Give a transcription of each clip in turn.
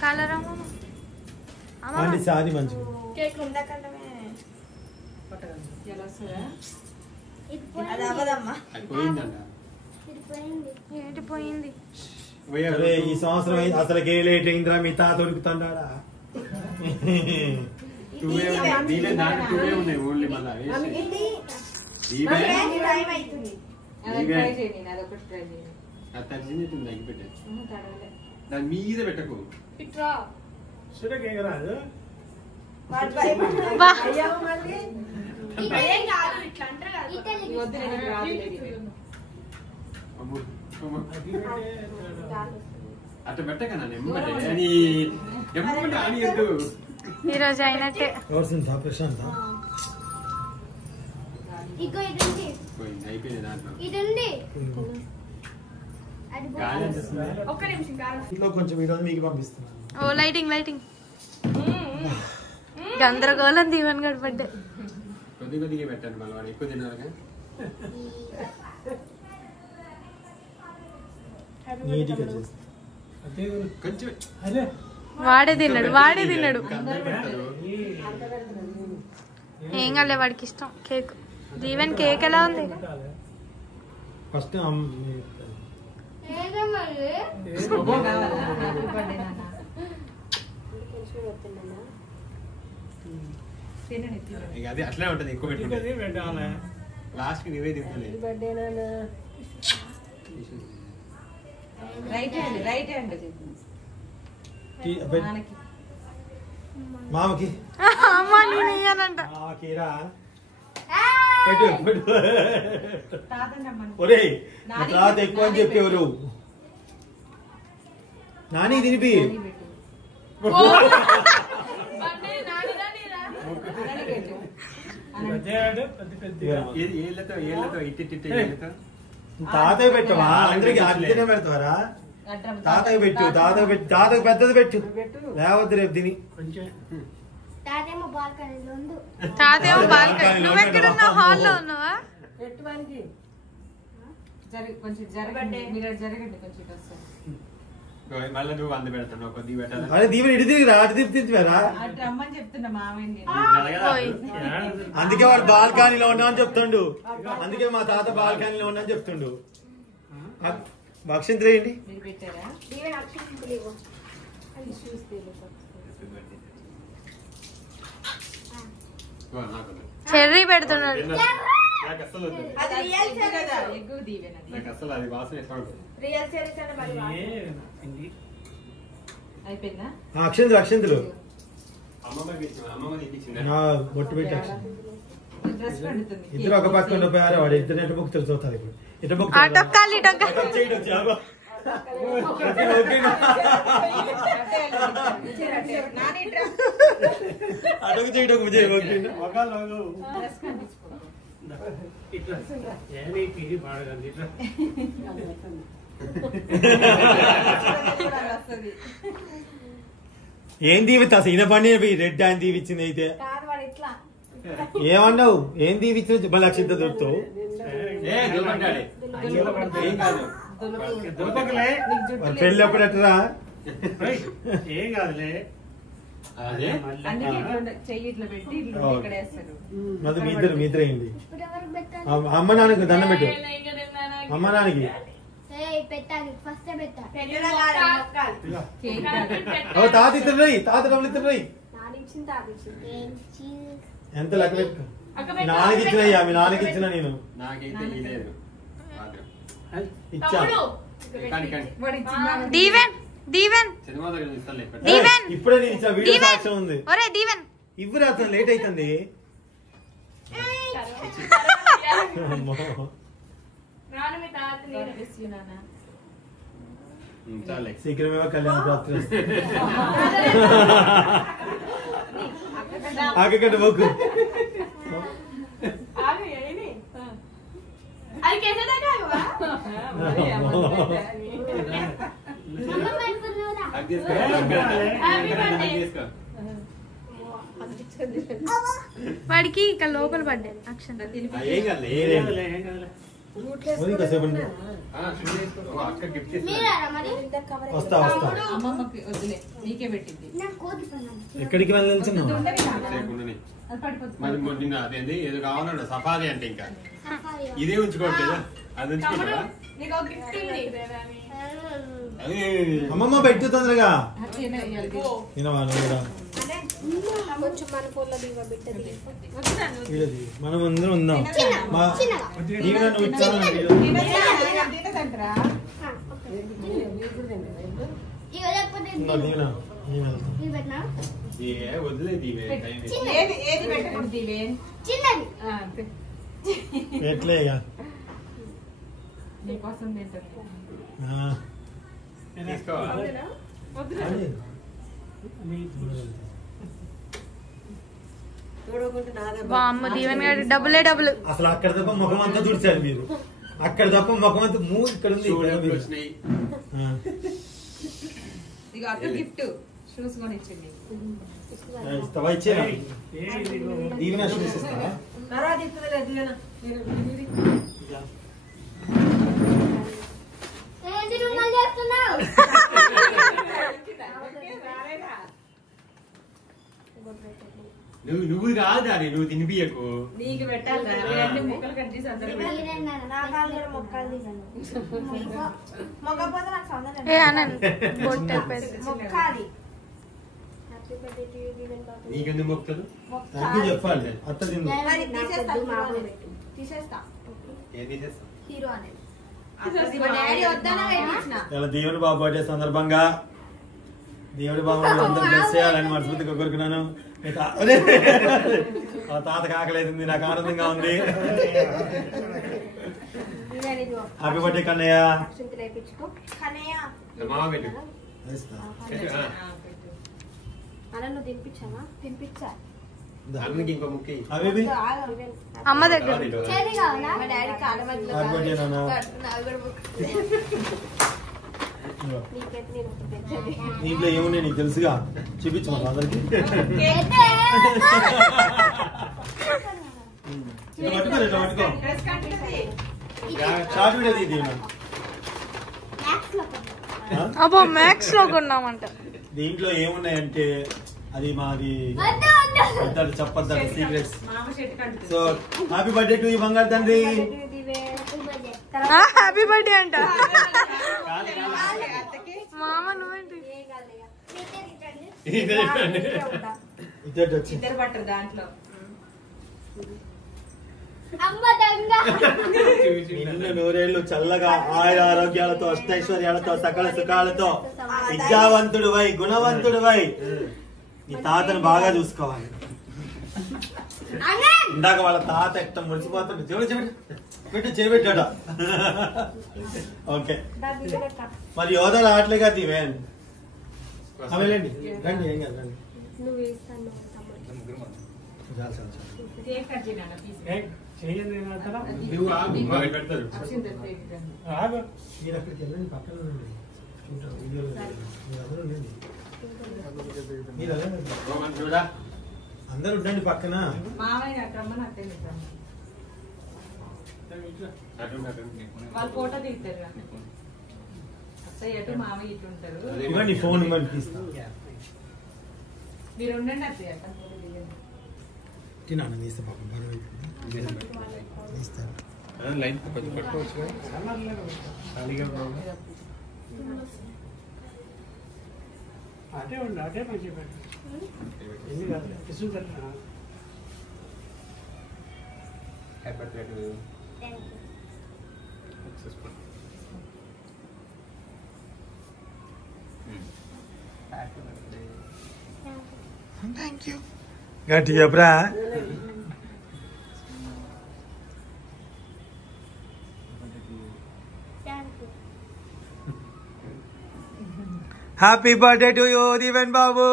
Colour సాది మంచి cake ఉండకండమే ఏంటి పోయింది ఈ సంవత్సరం అసలు లేట్ అయిందిరా మీ తాత దొరుకుతున్నాడా దాని మీద పెట్టకు రాదు అట్లా పెట్టకనా నెమ్మది ఆనియద్దు ఈరోజు అయినట్టే ప్రశాంత అయిపోయింది దాంట్లో ఇంట్లో కొంచెం ఈరోజు మీకు పంపిస్తున్నాను. ఓ లైటింగ్ గందరగోళం దీవెన్ గడపడ్డే కొద్దిగా పెట్టండి మళ్ళీ వాడు ఎక్కువ తిన్నారుగా నీట్గా చేస్తా కొంచెం వాడే తిన్నాడు ఏం కాలే వాడికి ఇష్టం కేక్ దీవెన్ కేక్ ఎలా ఉంది ఫస్ట్ అది అట్లనే ఉంటది ఎక్కువ పెట్టుకుంటే లాస్ట్ కి నువ్వే తింటలే రైట్ హ్యాండ్ మామకి ఒరే తాత ఎక్కువ అని చెప్పేవారు నాని తినిపి తాతయ్య పెట్టవా అందరికి అద్దెనే పెడతావరా తాతయ్య పెట్టు తాతకు పెద్దది పెట్టు లేవద్దు రేపు తిని తాతేమో బాల్కనీ నువ్వెక్కడున్నావు హాల్లో ఉన్నావా మళ్ళీ నువ్వు అందు పెడతావు కొద్దిగా పెట్టాలి అదే దీవెని ఇటు తిరిగిరా అటు తిరిగిరా అందుకే వాడు బాల్కనీలో ఉన్నా అని చెప్తుండు అందుకే మా తాత బాల్కనీలో ఉన్నా అని చెప్తుండు అక్షంతలు ఏంటి చెర్రీ పెడుతున్నాడు అక్షంతలు బొట్టు పెట్టి ఇద్దరు ఒక పక్క ఉండిపోయారు వాడు ఇద్దరు ఎటు బుక్ తెలుసుతారు ఇప్పుడు ఇటు బుక్ అటొక చేయడం ఏం దీవిత్తా ఈయన పండి రెడ్ ఆయన దీవిచ్చింది అయితే ఏమన్నావు ఏం దీవిచ్చిన మళ్ళీ అక్షింత దొరుకుతావు పెళ్ళి అప్పుడు ఎట్టరా ఏం కాదులే అది మీ ఇద్దరు ఏంటి అమ్మ నాన్నకి దండం పెట్టు అమ్మ నాన్నకి తాత ఇద్దరు తాత డబ్బులు ఇద్దరు ఎంత లెక్క పెట్టుకో నాన్నకి ఇచ్చినయ్యా మీ నాన్నకి ఇచ్చిన నేను ఇచ్చా ఇప్పుడే నేను ఇచ్చా వీడియో సాక్ష్యం ఉంది ఇవ్వరు అతను లేట్ అవుతుంది శీఘ్రమే కళ్యాణ ప్రాప్తి ఆగకండి మొక్కు వాడికి ఇక్కడ లోపల పడ్డాయి అక్షంత కాసేపు అక్క గిఫ్ట్ వస్తా వస్తా. అమ్మమ్మకి వద్దులే నీకే పెట్టింది. ఎక్కడికి వెళ్ళాల్సినావు? మరి నిన్న అదేంది ఏదో కావాలన్నా సఫారీ అంటే ఇంకా ఇదే ఉంచుకోవట్లేదా? అది ఉంచుకుంటారా? అమ్మమ్మ పెట్టు తొందరగా. మనం అందరం ఉందాం. వదిలే ఎట్లే నీకోసం తింటుంది. తీసుకోవాలా? అమ్మ దీవెన్ గారి డబ్బులే డబ్బులు. అసలు అక్కడ తప్ప ముఖం అంతా తుడిచారు మీరు. అక్కడ తప్ప ముఖం అంతా ఇక్కడ ఉంది. వచ్చినాయి. ఇక అక్క గిఫ్ట్ షూస్ కొని ఇచ్చింది. ఇస్తావా? ఇచ్చేనా? దీవెన షూస్ ఇస్తావా? నువ్వు కాదు అది, నువ్వు తినిపియకు. నీకు పెట్టాలి ముక్కలు కట్ చేసి అందరూ ఏ అనండి బొట్టు నీకెందుకు మొక్కుతాడు? చెప్పాలి. అత్త తింది. ఇలా దేవుని బాబు బర్త్డే సందర్భంగా దేవుడి బాబు అందరూ బ్లెస్ చేయాలని మనస్ఫూర్తిగా కోరుకున్నాను. తాత కాకలేదు, నాకు ఆనందంగా ఉంది. Happy birthday Kannayya. ఇంకో ముఖ్య అమ్మ దగ్గర ఇంట్లో ఏమున్నాయి నీకు తెలుసుగా, చూపించు మాకు అందరికి. షార్ట్ వీడియో తీయమా? అబ్బో మ్యాక్స్ లో కొన్నామంట. దీంట్లో ఏమున్నాయంటే అది మాది చెప్పద్దు secrets. So happy birthday to you బంగారు తండ్రి. హ్యాపీ బర్త్డే అంట. మామ నువ్వేంటి ఇద్దరు పట్టరు దాంట్లో. నిన్ను నూరేళ్లు చల్లగా ఆయుర ఆరోగ్యాలతో అష్టైశ్వర్యాలతో సకల సుఖాలతో విద్యావంతుడు వై గుణవంతుడు వై నీ తాతను బాగా చూసుకోవాలి. ఇందాక వాళ్ళ తాత ఎట్ట మురిసిపోతుంటే చెవిటి చేపెట్టాడ. ఓకే మరి యోధ రావట్లేగా దీవేన్. వెళ్ళండి రండి, ఏం కాదు రండి. పెడతారు. మీరు అక్కడికి వెళ్ళండి, పక్కన అందరు ఉండండి పక్కన. వాళ్ళు ఫోటో తీస్తారు. అత్తయ్య అటు మామయ్య ఇటు ఉంటారు. ఇవ్వండి ఫోన్ ఇవ్వండి తీస్తాను. మీరు ఉండండి అత్తయ్య. తిన్నాను తీస్తే పాపం బరువు తీస్తాను. లైన్ కొంచెం పట్టుకోవచ్చు. అటే ఉండు, అటే మంచిగా పెట్టు. ఎన్ని కాదు తీసుకుంటారు. Thank you. గట్టి చెప్పరా. హ్యాపీ బర్త్డే టు యూ దీవెన్ బాబు.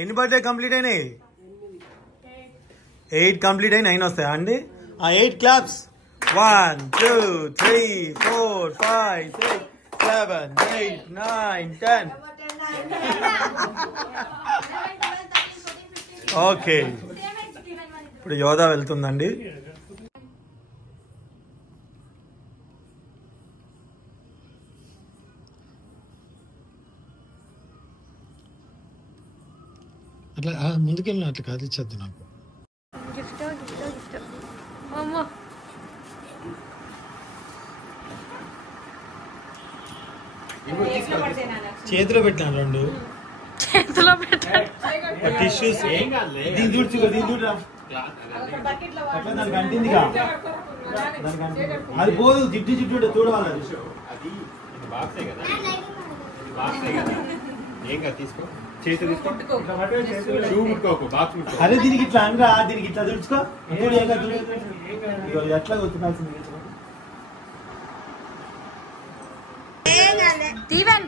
ఎన్ని బర్త్డే కంప్లీట్ అయినాయి? 8 కంప్లీట్ అయి 9 వస్తాయా అండి? 8 క్లాప్స్. 1 2 3 4 5 6 7 8 9 10. ఓకే ఇప్పుడు యోధ వెళ్తుందండి. అట్లా ముందుకెళ్ళిన అట్లా కాదు ఇచ్చేద్దు నాకు. గిఫ్ట్ అమ్మో చేతిలో పెట్టినాను 2 చేతిలో పెట్టాడు. టిష్యూస్ ఏం కాదులే. దీని చూడు దీని చూడరా అట్లా దానికి అంటిందిగా అది పోదు జిడ్డు చూడవాలి అది బాక్సే కదా, బాక్సే కదా. ఏం కాదు, తీసుకో, చేతి తీసుకో. షూ ముట్టుకోకు, బాక్స్ ముట్టుకో. అరే దీనికి ఇట్లా అనరా, దీనికి ఇట్లా తుడుచుకో. చూడు ఏం కాదు, చూడు ఎట్లా కొట్టుకోవాల్సింది. దీవెన్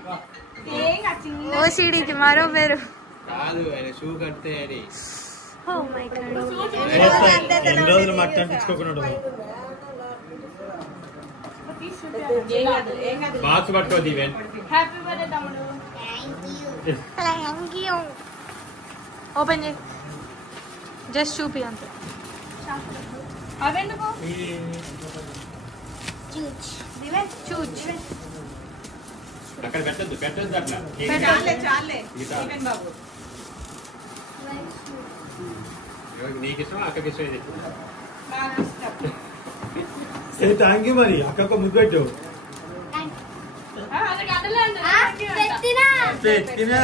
ఓసిడికి మరో పేరు. కాదు, ఆయన షూ కడితే అది. Oh my god. ఎన్ని రోజులు మట్టి అంటించుకోకుండా బాక్స్ పట్టుకో దీవెన్. హ్యాపీ బర్త్డే తమ్ముడు. Thank you. ఓపెన్ చేయి, జస్ట్ చూపి అంతే. అవెందుకు చూచ్ అక్కడ పెట్టద్దు అట్లా. చాలే దీవెన్ బాబు. నీకు ఇష్టం, అక్కడికి ఇష్టం. ఇది థ్యాంక్ యూ. మరి అక్కకు ముగ్గు పెట్టు. పెట్టినా